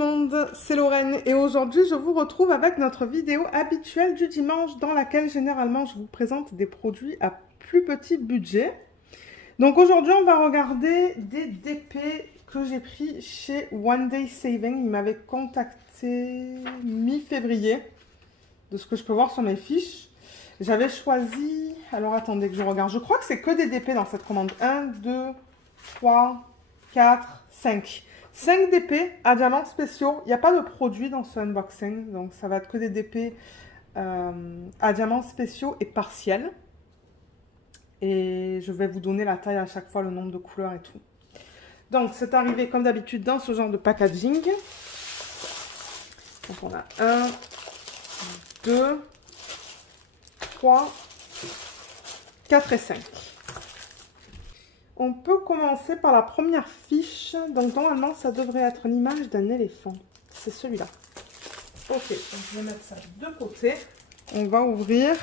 monde, c'est Lorraine et aujourd'hui je vous retrouve avec notre vidéo habituelle du dimanche dans laquelle généralement je vous présente des produits à plus petit budget. Donc aujourd'hui on va regarder des DP que j'ai pris chez One Day Saving. Ils m'avaient contacté mi-février de ce que je peux voir sur mes fiches. J'avais choisi, alors attendez que je regarde, je crois que c'est que des DP dans cette commande. 1, 2, 3, 4, 5. 5 DP à diamants spéciaux. Il n'y a pas de produit dans ce unboxing, donc ça va être que des DP à diamants spéciaux et partiels. Et je vais vous donner la taille à chaque fois, le nombre de couleurs et tout. Donc c'est arrivé comme d'habitude dans ce genre de packaging. Donc on a 1, 2, 3, 4 et 5. On peut commencer par la première fiche. Donc normalement ça devrait être l'image d'un éléphant. C'est celui-là. Ok, donc je vais mettre ça de côté. On va ouvrir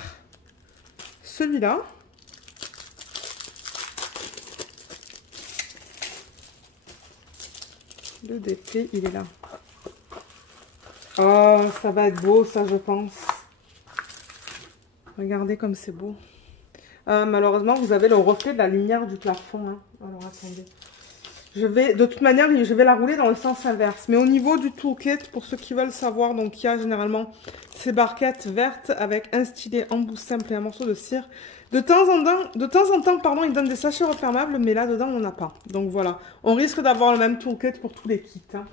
celui-là. Le DP, il est là. Oh, ça va être beau ça, je pense. Regardez comme c'est beau. Malheureusement, vous avez le reflet de la lumière du plafond. Hein. Alors, attendez. De toute manière, je vais la rouler dans le sens inverse. Mais au niveau du toolkit, pour ceux qui veulent savoir, donc il y a généralement ces barquettes vertes avec un stylet en bout simple et un morceau de cire. De temps en temps, pardon, ils donnent des sachets refermables, mais là, dedans, on n'en a pas. Donc voilà, on risque d'avoir le même toolkit pour tous les kits. Hein.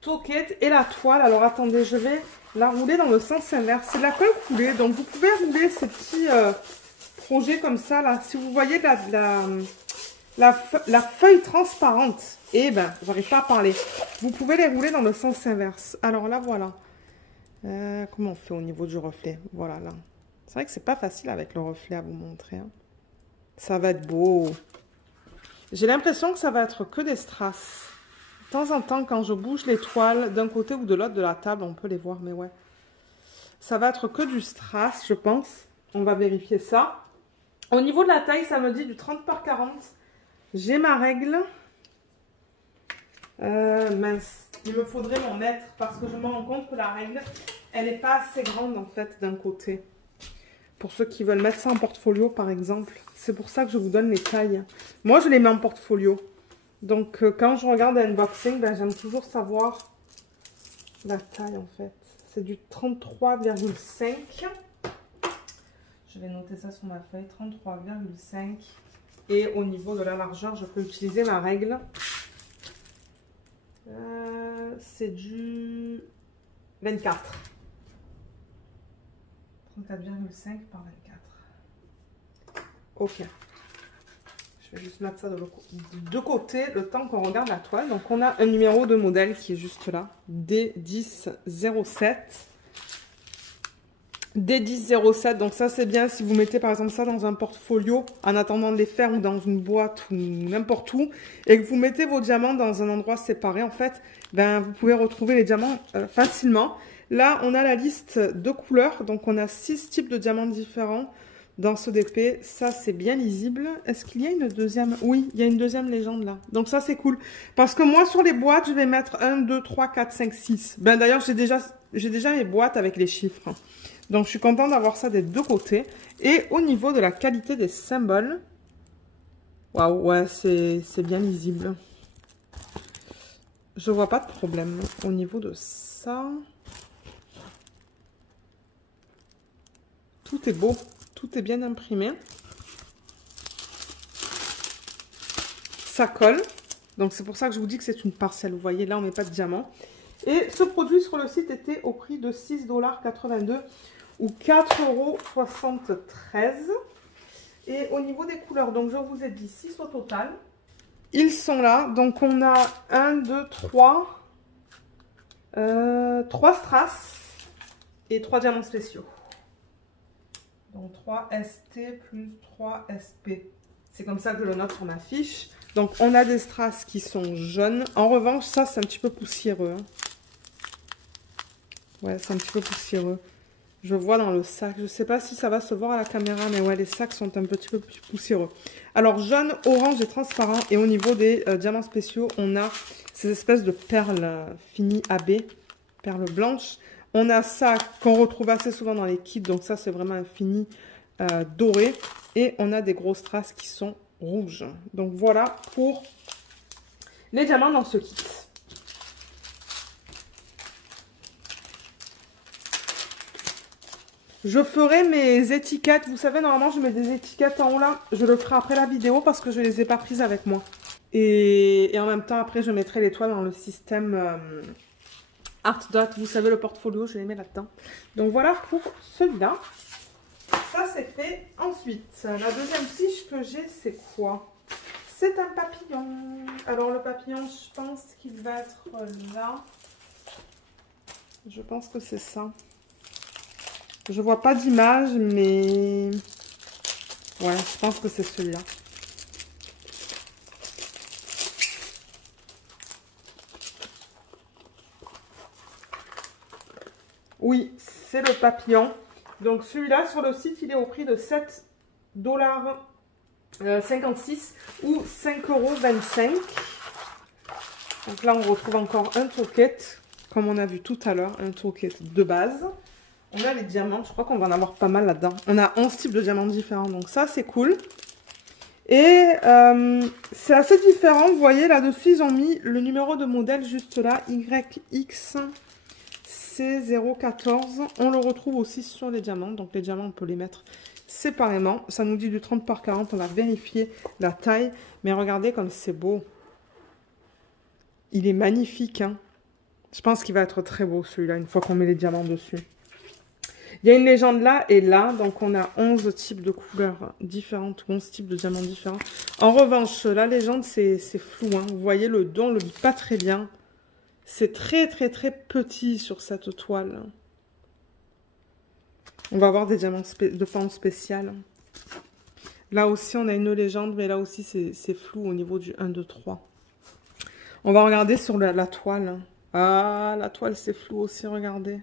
Toolkit et la toile. Alors, attendez, je vais la rouler dans le sens inverse. C'est de la colle coulée, donc vous pouvez rouler ces petits... projet comme ça là, si vous voyez la feuille transparente, et ben j'arrive pas à parler, vous pouvez les rouler dans le sens inverse. Alors là voilà, comment on fait au niveau du reflet, voilà là, c'est vrai que c'est pas facile avec le reflet à vous montrer, hein. Ça va être beau. J'ai l'impression que ça va être que des strass. De temps en temps quand je bouge les toiles d'un côté ou de l'autre de la table, on peut les voir, mais ouais, ça va être que du strass je pense. On va vérifier ça. Au niveau de la taille, ça me dit du 30 par 40. J'ai ma règle. Mince, il me faudrait m'en mettre parce que je me rends compte que la règle, elle n'est pas assez grande en fait d'un côté. Pour ceux qui veulent mettre ça en portfolio par exemple. C'est pour ça que je vous donne les tailles. Moi, je les mets en portfolio. Donc, quand je regarde un unboxing, ben, j'aime toujours savoir la taille en fait. C'est du 33,5. Je vais noter ça sur ma feuille, 33,5. Et au niveau de la largeur, je peux utiliser ma règle. C'est du 24. 34,5 par 24. Ok. Je vais juste mettre ça de côté le temps qu'on regarde la toile. Donc on a un numéro de modèle qui est juste là. D1007. D1007, donc ça c'est bien si vous mettez par exemple ça dans un portfolio en attendant de les faire ou dans une boîte ou n'importe où et que vous mettez vos diamants dans un endroit séparé en fait, ben vous pouvez retrouver les diamants facilement. Là on a la liste de couleurs, donc on a 6 types de diamants différents dans ce DP, ça c'est bien lisible. Est-ce qu'il y a une deuxième? Oui, il y a une deuxième légende là, donc ça c'est cool. Parce que moi sur les boîtes je vais mettre 1, 2, 3, 4, 5, 6. Ben d'ailleurs j'ai déjà mes boîtes avec les chiffres. Donc, je suis contente d'avoir ça des deux côtés. Et au niveau de la qualité des symboles, waouh, ouais, c'est bien lisible. Je vois pas de problème au niveau de ça. Tout est beau, tout est bien imprimé. Ça colle. Donc, c'est pour ça que je vous dis que c'est une parcelle. Vous voyez, là, on met pas de diamant. Et ce produit sur le site était au prix de 6,82 $ ou 4,73 €. Et au niveau des couleurs, donc je vous ai dit 6 au total. Ils sont là. Donc on a 1, 2, 3. 3 strass et 3 diamants spéciaux. Donc 3 ST plus 3 SP. C'est comme ça que je le note sur ma fiche. Donc on a des strass qui sont jaunes. En revanche, ça c'est un petit peu poussiéreux. Hein. Ouais, c'est un petit peu poussiéreux. Je vois dans le sac. Je ne sais pas si ça va se voir à la caméra, mais ouais, les sacs sont un petit peu plus poussiéreux. Alors, jaune, orange et transparent. Et au niveau des diamants spéciaux, on a ces espèces de perles finies AB, perles blanches. On a ça qu'on retrouve assez souvent dans les kits. Donc ça, c'est vraiment un fini doré. Et on a des grosses strass qui sont rouges. Donc voilà pour les diamants dans ce kit. Je ferai mes étiquettes. Vous savez, normalement, je mets des étiquettes en haut là. Je le ferai après la vidéo parce que je ne les ai pas prises avec moi. Et en même temps, après, je mettrai l'étoile dans le système Art Dot. Vous savez, le portfolio, je les mets là-dedans. Donc voilà pour celui-là. Ça, c'est fait. Ensuite, la deuxième fiche que j'ai, c'est quoi? C'est un papillon. Alors, le papillon, je pense qu'il va être là. Je pense que c'est ça. Je vois pas d'image, mais... Ouais, je pense que c'est celui-là. Oui, c'est le papillon. Donc celui-là, sur le site, il est au prix de 7,56 $ ou 5,25 €. Donc là, on retrouve encore un toolkit, comme on a vu tout à l'heure, un toolkit de base. On a les diamants, je crois qu'on va en avoir pas mal là-dedans. On a 11 types de diamants différents, donc ça, c'est cool. Et c'est assez différent, vous voyez, là-dessus, ils ont mis le numéro de modèle juste là, YXC014. On le retrouve aussi sur les diamants, donc les diamants, on peut les mettre séparément. Ça nous dit du 30 par 40, on va vérifier la taille. Mais regardez comme c'est beau. Il est magnifique, hein. Je pense qu'il va être très beau, celui-là, une fois qu'on met les diamants dessus. Il y a une légende là et là, donc on a 11 types de couleurs différentes, 11 types de diamants différents. En revanche, la légende, c'est flou, hein. Vous voyez, le dos, on ne le lit pas très bien. C'est très, très, très petit sur cette toile. On va avoir des diamants de forme spéciale. Là aussi, on a une légende, mais là aussi, c'est flou au niveau du 1, 2, 3. On va regarder sur la toile. Ah, la toile, c'est flou aussi, regardez.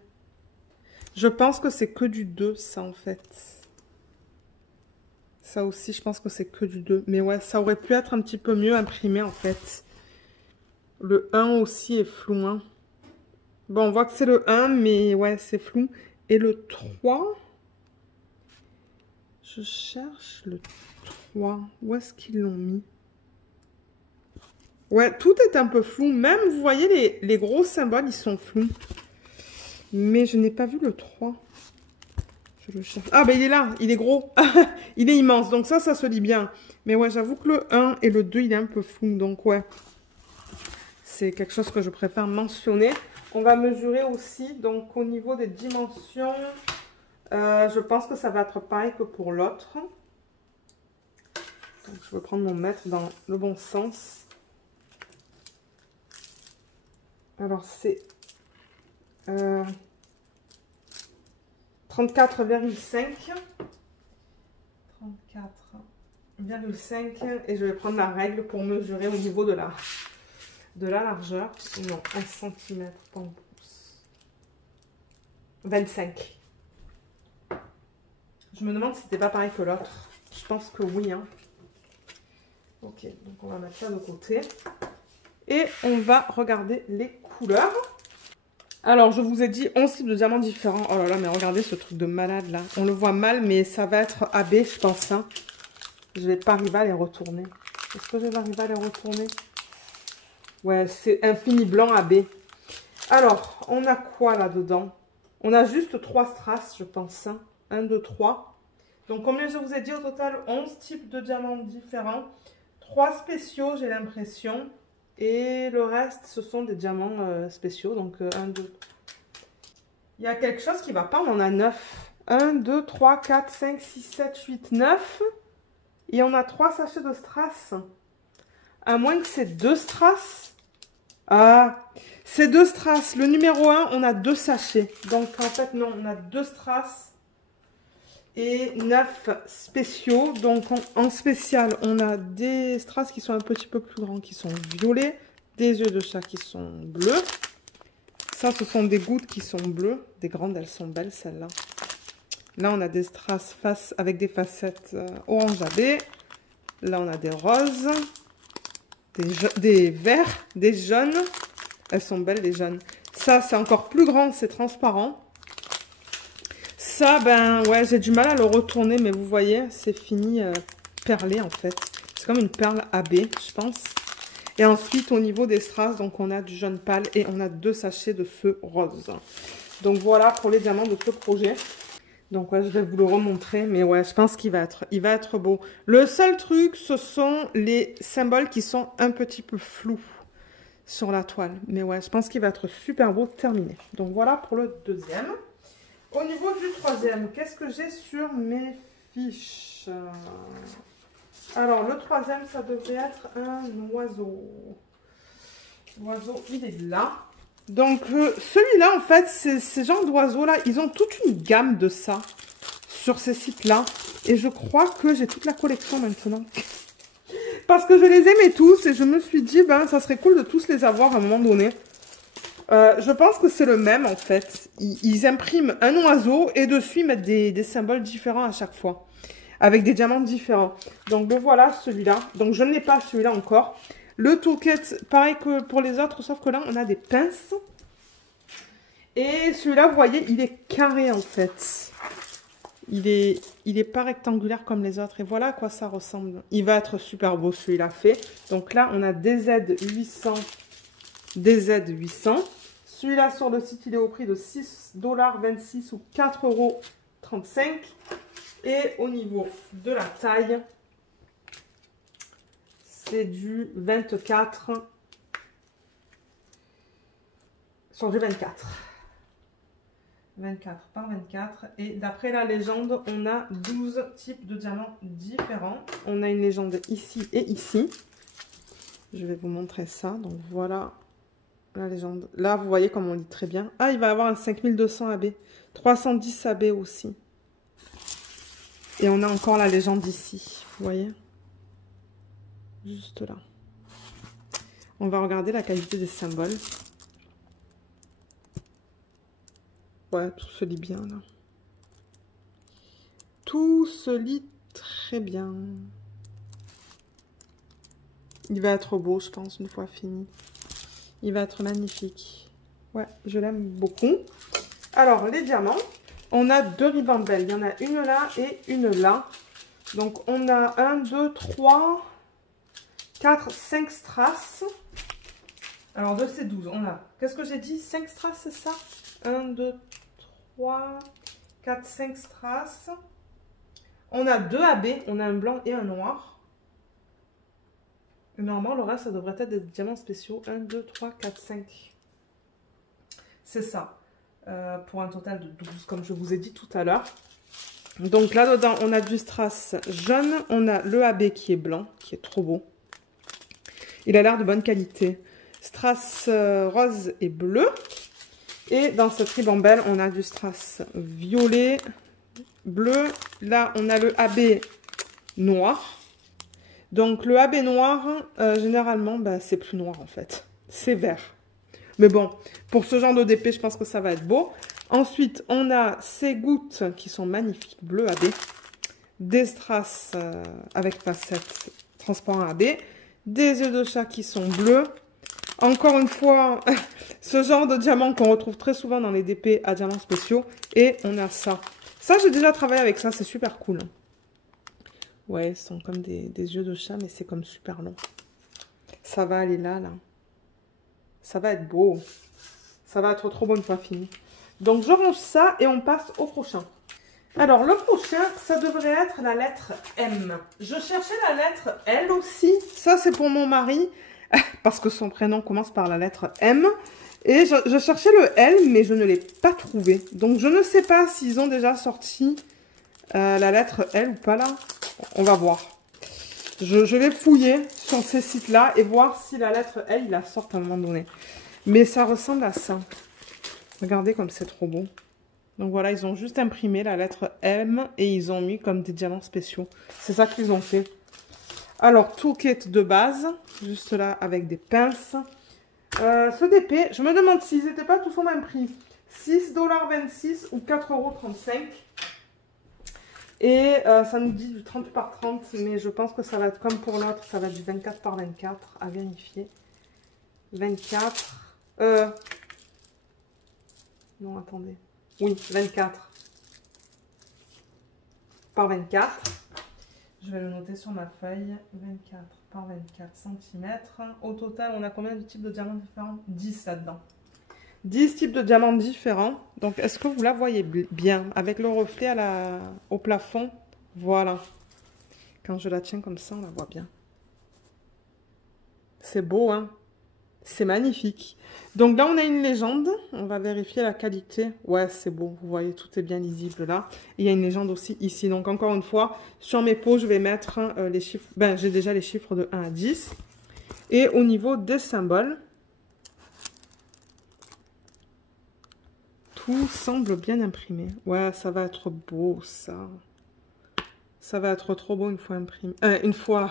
Je pense que c'est que du 2, ça, en fait. Ça aussi, je pense que c'est que du 2. Mais ouais, ça aurait pu être un petit peu mieux imprimé, en fait. Le 1 aussi est flou, hein. Bon, on voit que c'est le 1, mais ouais, c'est flou. Et le 3... Je cherche le 3. Où est-ce qu'ils l'ont mis? Ouais, tout est un peu flou. Même, vous voyez, les gros symboles, ils sont flous. Mais je n'ai pas vu le 3. Je le cherche. Ah, ben il est là. Il est gros. Il est immense. Donc ça se lit bien. Mais ouais, j'avoue que le 1 et le 2, il est un peu flou. Donc ouais, c'est quelque chose que je préfère mentionner. On va mesurer aussi. Donc au niveau des dimensions, je pense que ça va être pareil que pour l'autre. Donc je vais prendre mon mètre dans le bon sens. Alors c'est... 34,5 et je vais prendre la règle pour mesurer au niveau de la largeur. Non, 1 cm, pas en pouce. 25. Je me demande si c'était pas pareil que l'autre. Je pense que oui, hein. Ok, donc on va mettre ça de côté. Et on va regarder les couleurs. Alors, je vous ai dit 11 types de diamants différents. Oh là là, mais regardez ce truc de malade là. On le voit mal, mais ça va être AB, je pense. Hein. Je vais pas arriver à les retourner. Est-ce que je vais arriver à les retourner? Ouais, c'est infini blanc AB. Alors, on a quoi là-dedans? On a juste 3 strass, je pense. Hein. 1, 2, 3. Donc, combien je vous ai dit au total? 11 types de diamants différents. 3 spéciaux, j'ai l'impression. Et le reste, ce sont des diamants spéciaux. Donc, 1, 2. Il y a quelque chose qui ne va pas. On en a 9. 1, 2, 3, 4, 5, 6, 7, 8, 9. Et on a 3 sachets de strass. À moins que c'est 2 strass. Ah, c'est 2 strass. Le numéro 1, on a 2 sachets. Donc, en fait, non, on a 2 strass. Et 9 spéciaux. Donc en spécial, on a des strass qui sont un petit peu plus grands, qui sont violets. Des yeux de chat qui sont bleus. Ça, ce sont des gouttes qui sont bleues. Des grandes, elles sont belles, celles-là. Là, on a des strass face avec des facettes orange AB. Là, on a des roses, des verts, des jaunes. Elles sont belles, les jaunes. Ça, c'est encore plus grand, c'est transparent. Ça, ben, ouais, j'ai du mal à le retourner, mais vous voyez, c'est fini perlé, en fait. C'est comme une perle AB, je pense. Et ensuite, au niveau des strass, donc on a du jaune pâle et on a 2 sachets de ce rose. Donc voilà pour les diamants de ce projet. Donc ouais, je vais vous le remontrer, mais ouais, je pense qu'il va être beau. Le seul truc, ce sont les symboles qui sont un petit peu flous sur la toile. Mais ouais, je pense qu'il va être super beau terminé. Donc voilà pour le deuxième. Au niveau du troisième, qu'est-ce que j'ai sur mes fiches? Alors, le troisième, ça devrait être un oiseau. L'oiseau, il est là. Donc, celui-là, en fait, ces genres d'oiseaux-là, ils ont toute une gamme de ça sur ces sites-là. Et je crois que j'ai toute la collection maintenant. Parce que je les aimais tous et je me suis dit, ben, ça serait cool de tous les avoir à un moment donné. Je pense que c'est le même, en fait. Ils impriment un oiseau et dessus, ils mettent des symboles différents à chaque fois. Avec des diamants différents. Donc, le voilà, celui-là. Donc, je n'ai pas celui-là encore. Le toolkit, pareil que pour les autres, sauf que là, on a des pinces. Et celui-là, vous voyez, il est carré, en fait. Il est pas rectangulaire comme les autres. Et voilà à quoi ça ressemble. Il va être super beau, celui-là fait. Donc là, on a DZ800. DZ800. Celui-là, sur le site, il est au prix de 6,26 $ ou 4,35 €. Et au niveau de la taille, c'est du 24 sur du 24. 24 par 24. Et d'après la légende, on a 12 types de diamants différents. On a une légende ici et ici. Je vais vous montrer ça. Donc voilà la légende. Là, vous voyez comme on lit très bien. Ah, il va y avoir un 5200 AB. 310 AB aussi. Et on a encore la légende ici, vous voyez? Juste là. On va regarder la qualité des symboles. Ouais, tout se lit bien, là. Tout se lit très bien. Il va être beau, je pense, une fois fini. Il va être magnifique. Ouais, je l'aime beaucoup. Alors, les diamants. On a 2 ribambelles. Il y en a une là et une là. Donc, on a 1, 2, 3, 4, 5 strass. Alors, de ces 12, on a... Qu'est-ce que j'ai dit? 5 strass, c'est ça? 1, 2, 3, 4, 5 strass. On a 2 AB. On a un blanc et un noir. Et normalement, le reste, ça devrait être des diamants spéciaux. 1, 2, 3, 4, 5. C'est ça. Pour un total de 12, comme je vous ai dit tout à l'heure. Donc là-dedans, on a du strass jaune. On a le AB qui est blanc, qui est trop beau. Il a l'air de bonne qualité. Strass rose et bleu. Et dans cette ribambelle, on a du strass violet, bleu. Là, on a le AB noir. Donc le AB noir, généralement, bah, c'est plus noir en fait. C'est vert. Mais bon, pour ce genre de DP, je pense que ça va être beau. Ensuite, on a ces gouttes qui sont magnifiques, bleu AB. Des strass avec facettes transparent AB. Des yeux de chat qui sont bleus. Encore une fois, ce genre de diamant qu'on retrouve très souvent dans les DP à diamants spéciaux. Et on a ça. Ça, j'ai déjà travaillé avec ça, c'est super cool. Ouais, ce sont comme des yeux de chat, mais c'est comme super long. Ça va aller là, là. Ça va être beau. Ça va être trop beau une fois fini. Donc, je range ça et on passe au prochain. Alors, le prochain, ça devrait être la lettre M. Je cherchais la lettre L aussi. Ça, c'est pour mon mari. Parce que son prénom commence par la lettre M. Et je cherchais le L, mais je ne l'ai pas trouvé. Donc, je ne sais pas s'ils ont déjà sorti la lettre L ou pas là. On va voir. Je vais fouiller sur ces sites-là et voir si la lettre L, il la sort à un moment donné. Mais ça ressemble à ça. Regardez comme c'est trop beau. Donc voilà, ils ont juste imprimé la lettre M et ils ont mis comme des diamants spéciaux. C'est ça qu'ils ont fait. Alors, toolkit de base, juste là avec des pinces. Ce DP, je me demande s'ils n'étaient pas tous au même prix. 6,26 $ ou 4,35 €. Et ça nous dit du 30 par 30, mais je pense que ça va être comme pour l'autre, ça va être du 24 par 24, à vérifier. 24, non, attendez. Oui, 24 par 24. Je vais le noter sur ma feuille. 24 par 24 cm. Au total, on a combien de types de diamants différents? 10 là-dedans. 10 types de diamants différents. Donc, est-ce que vous la voyez bien? Avec le reflet au plafond. Voilà. Quand je la tiens comme ça, on la voit bien. C'est beau, hein? C'est magnifique. Donc là, on a une légende. On va vérifier la qualité. Ouais, c'est beau. Vous voyez, tout est bien lisible là. Et il y a une légende aussi ici. Donc encore une fois, sur mes pots, je vais mettre les chiffres. Ben, j'ai déjà les chiffres de 1 à 10. Et au niveau des symboles, tout semble bien imprimé. Ouais, ça va être beau, ça. Ça va être trop beau une fois imprimé. Une fois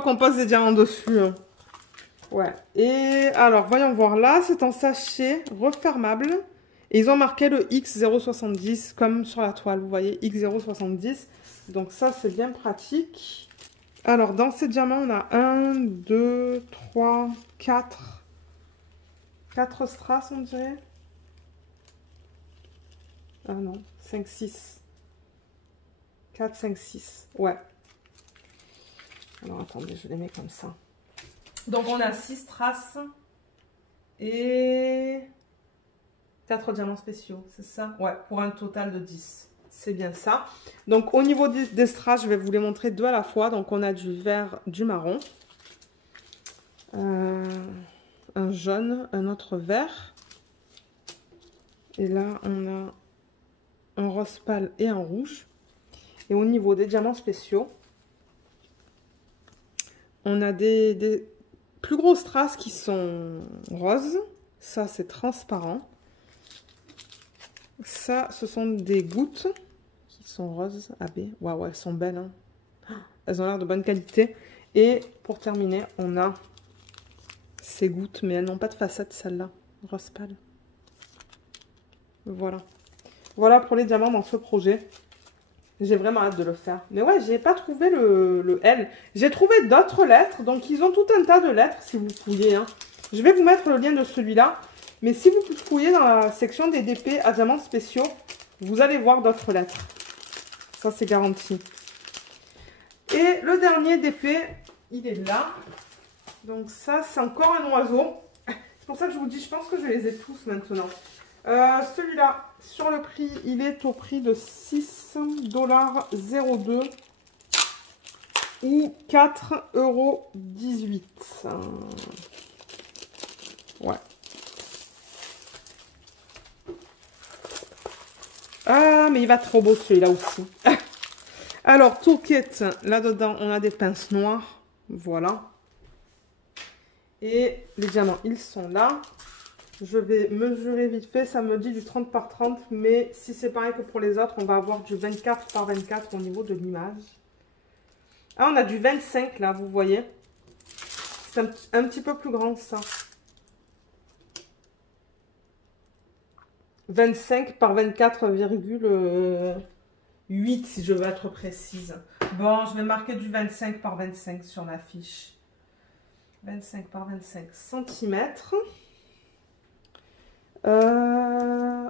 qu'on pose des diamants dessus. Hein. Ouais. Et alors, voyons voir. Là, c'est un sachet refermable. Et ils ont marqué le X070 comme sur la toile. Vous voyez, X070. Donc ça, c'est bien pratique. Alors, dans ces diamants, on a 1, 2, 3, 4. 4 strass, on dirait. Ah non, 5, 6. 4, 5, 6. Ouais. Alors, attendez, je les mets comme ça. Donc, on a 6 strass et 4 diamants spéciaux, c'est ça? Ouais, pour un total de 10. C'est bien ça. Donc, au niveau des strass, je vais vous les montrer deux à la fois. Donc, on a du vert, du marron. Un jaune, un autre vert. Et là, on a un rose pâle et un rouge. Et au niveau des diamants spéciaux, on a des plus gros strass qui sont roses. Ça, c'est transparent. Ça, ce sont des gouttes qui sont roses. AB. Waouh, elles sont belles. Hein. Elles ont l'air de bonne qualité. Et pour terminer, on a ces gouttes, mais elles n'ont pas de facette, celle-là. Rose pâle. Voilà. Voilà pour les diamants dans ce projet. J'ai vraiment hâte de le faire. Mais ouais, j'ai pas trouvé le L. J'ai trouvé d'autres lettres. Donc, ils ont tout un tas de lettres, si vous fouillez. Hein. Je vais vous mettre le lien de celui-là. Mais si vous fouillez dans la section des DP à diamants spéciaux, vous allez voir d'autres lettres. Ça, c'est garanti. Et le dernier DP, il est là. Donc ça, c'est encore un oiseau. C'est pour ça que je vous dis, je pense que je les ai tous maintenant. Celui-là, sur le prix, il est au prix de 6,02 $ ou 4,18 €. Ouais. Ah, mais il va trop beau celui-là aussi. Alors, toolkit, là-dedans, on a des pinces noires. Voilà. Et les diamants, ils sont là. Je vais mesurer vite fait. Ça me dit du 30 par 30. Mais si c'est pareil que pour les autres, on va avoir du 24 par 24 au niveau de l'image. Ah, on a du 25 là, vous voyez. C'est un petit peu plus grand ça. 25 par 24,8 si je veux être précise. Bon, je vais marquer du 25 par 25 sur ma fiche. 25 par 25 cm.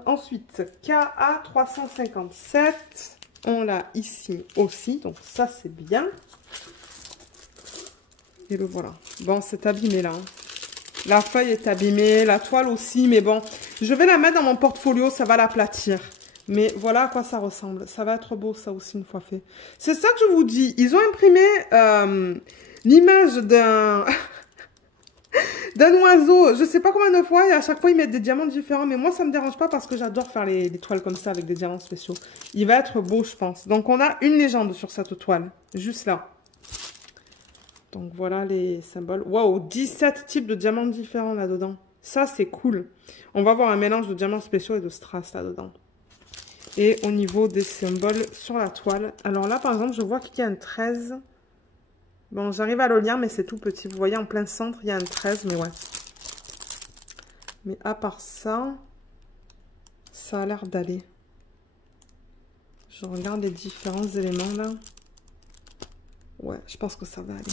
Ensuite, KA 357. On l'a ici aussi, donc ça c'est bien. Et le voilà. Bon, c'est abîmé là. Hein. La feuille est abîmée, la toile aussi, mais bon. Je vais la mettre dans mon portfolio, ça va l'aplatir. Mais voilà à quoi ça ressemble. Ça va être beau ça aussi une fois fait. C'est ça que je vous dis. Ils ont imprimé l'image d'un... d'un oiseau, je sais pas combien de fois, et à chaque fois ils mettent des diamants différents, mais moi ça me dérange pas parce que j'adore faire les toiles comme ça avec des diamants spéciaux. Il va être beau je pense. Donc on a une légende sur cette toile, juste là. Donc voilà les symboles. Waouh, 17 types de diamants différents là-dedans. Ça c'est cool. On va avoir un mélange de diamants spéciaux et de strass là-dedans. Et au niveau des symboles sur la toile, alors là par exemple je vois qu'il y a un 13. Bon, j'arrive à le lire, mais c'est tout petit. Vous voyez, en plein centre, il y a un 13, mais ouais. Mais à part ça, ça a l'air d'aller. Je regarde les différents éléments là. Ouais, je pense que ça va aller.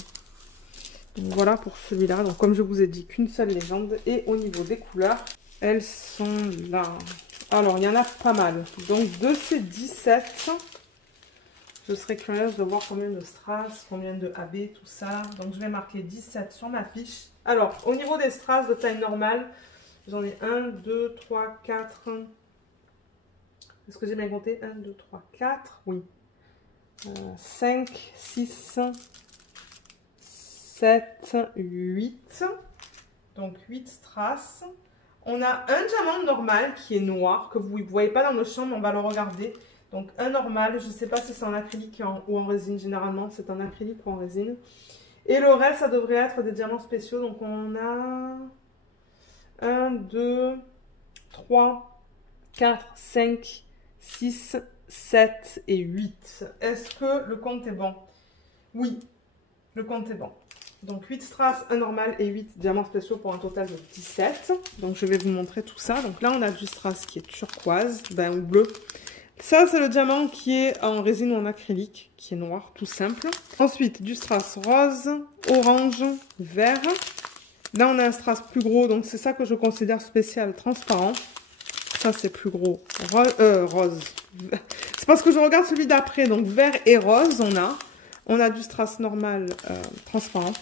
Donc voilà pour celui-là. Donc comme je vous ai dit, qu'une seule légende. Et au niveau des couleurs, elles sont là. Alors, il y en a pas mal. Donc de ces 17, je serais curieuse de voir combien de strass, combien de AB, tout ça. Donc je vais marquer 17 sur ma fiche. Alors, au niveau des strass de taille normale, j'en ai 1, 2, 3, 4. Est-ce que j'ai bien compté? 1, 2, 3, 4. Oui. 5, 6, 7, 8. Donc 8 strass. On a un diamant normal qui est noir, que vous ne voyez pas dans nos chambres, on va le regarder. Donc un normal, je ne sais pas si c'est en acrylique ou en résine, généralement c'est en acrylique ou en résine. Et le reste, ça devrait être des diamants spéciaux. Donc on a 1, 2, 3, 4, 5, 6, 7 et 8. Est-ce que le compte est bon? Oui, le compte est bon. Donc 8 strass, un normal et 8 diamants spéciaux pour un total de 17. Donc je vais vous montrer tout ça. Donc là on a du strass qui est turquoise, ou bleu. Ça c'est le diamant qui est en résine ou en acrylique, qui est noir, tout simple. Ensuite du strass rose, orange, vert. Là on a un strass plus gros, donc c'est ça que je considère spécial, transparent. Ça c'est plus gros, rose. C'est parce que je regarde celui d'après, donc vert et rose on a du strass normal transparent.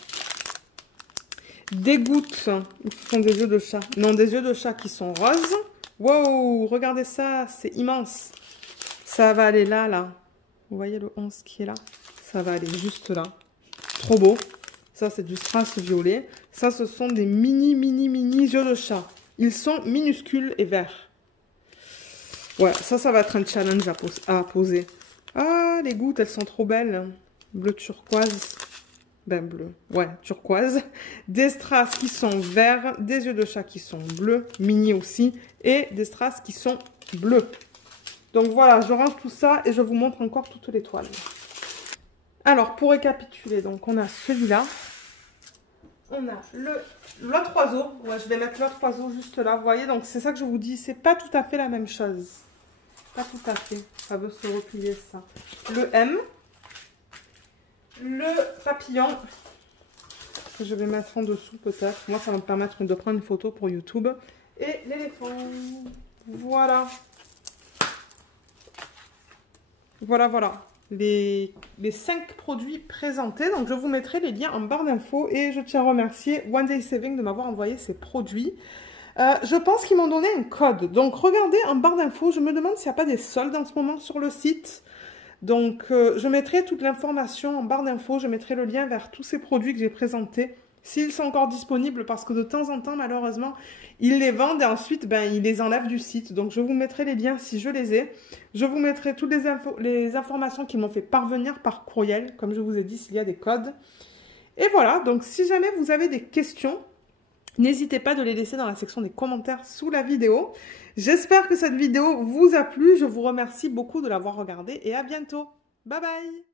Des gouttes, ce sont des yeux de chat. Non, des yeux de chat qui sont roses. Wow, regardez ça, c'est immense. Ça va aller là, là. Vous voyez le 11 qui est là? Ça va aller juste là. Trop beau. Ça, c'est du strass violet. Ça, ce sont des mini yeux de chat. Ils sont minuscules et verts. Ouais, ça va être un challenge à poser. Ah, les gouttes, elles sont trop belles. Bleu turquoise. Bleu. Ouais, turquoise. Des strass qui sont verts. Des yeux de chat qui sont bleus. Mini aussi. Et des strass qui sont bleus. Donc voilà, je range tout ça et je vous montre encore toutes les toiles. Alors, pour récapituler, donc on a celui-là. On a l'autre oiseau. Ouais, je vais mettre l'autre oiseau juste là. Vous voyez, donc c'est ça que je vous dis. C'est pas tout à fait la même chose. Pas tout à fait. Ça veut se replier, ça. Le M. Le papillon. Que je vais mettre en dessous, peut-être. Moi, ça va me permettre de prendre une photo pour YouTube. Et l'éléphant. Voilà. Voilà. Les 5 produits présentés. Donc, je vous mettrai les liens en barre d'infos. Et je tiens à remercier One Day Saving de m'avoir envoyé ces produits. Je pense qu'ils m'ont donné un code. Donc, regardez en barre d'infos. Je me demande s'il n'y a pas des soldes en ce moment sur le site. Donc, je mettrai toute l'information en barre d'infos. Je mettrai le lien vers tous ces produits que j'ai présentés. S'ils sont encore disponibles, parce que de temps en temps, malheureusement, ils les vendent et ensuite, ils les enlèvent du site. Donc, je vous mettrai les liens si je les ai. Je vous mettrai toutes les informations qu'ils m'ont fait parvenir par courriel, comme je vous ai dit, s'il y a des codes. Et voilà, donc si jamais vous avez des questions, n'hésitez pas de les laisser dans la section des commentaires sous la vidéo. J'espère que cette vidéo vous a plu. Je vous remercie beaucoup de l'avoir regardée et à bientôt. Bye bye!